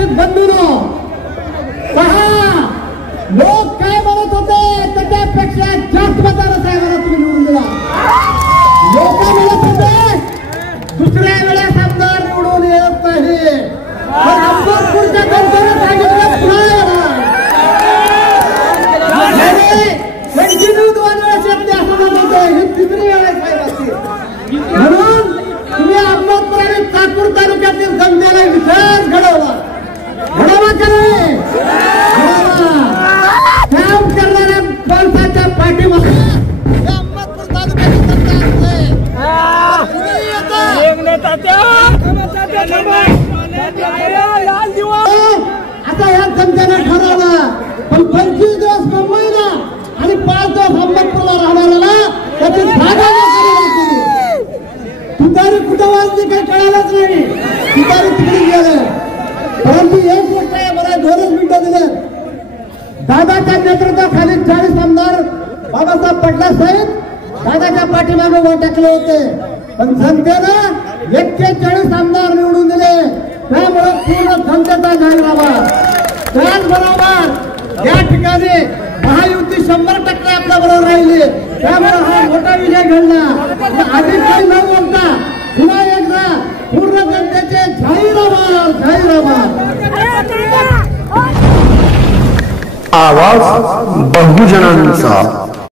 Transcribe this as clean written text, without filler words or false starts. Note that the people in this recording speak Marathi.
उपस्थित बंधूंनो, पहा लोक काय म्हणत होते त्याच्यापेक्षा जास्त मतानं साहेबांना तुम्ही निवडून दिला. लोक म्हणत होते दुसऱ्या वेळेस आमदार निवडून येत नाही, पण अहमदपूरच्या जनतेने सांगितलं पुन्हा येणार. कंटिन्यू 2 वेळेस येत नाही असं म्हणत होते, ही 3री वेळ आहे साहेबांची. म्हणून तुम्ही अहमदपूर आणि चाकूर तालुक्यातील जनतेला विकास घडवला का नाही? काम करणाऱ्या माणसाच्या पाठीमागे अहमदपूर तालुक्याची जनता आता या जनतेने ठरवलं. पण 25 दिवस मुंबईला आणि 5 दिवस अहमदपूरला राहणाऱ्याला त्याची जागा तुतारी कुठं वाजली काही कळालंच नाही. तुतारी तिकडे गेलं. परंतु एक गोष्ट आहे, मला 2 मिनिटं दिले. दादाच्या नेतृत्वाखाली 40 आमदार बाबासाहेब पटला साहेब दादाच्या पाठीमागे वोट टाकले होते, पण जनतेनं 41 आमदार निवडून दिले. त्यामुळे पूर्ण जनतेचा जाहीरनामा. त्याचबरोबर या ठिकाणी महायुती 100% आपल्या बरोबर राहिली. त्यामुळे हा मोठा विजय घडला. अधिक काही न बोलता पुन्हा एकदा पूर्ण जनतेचे जाहीरनामा. आवाज बहुजनांचा.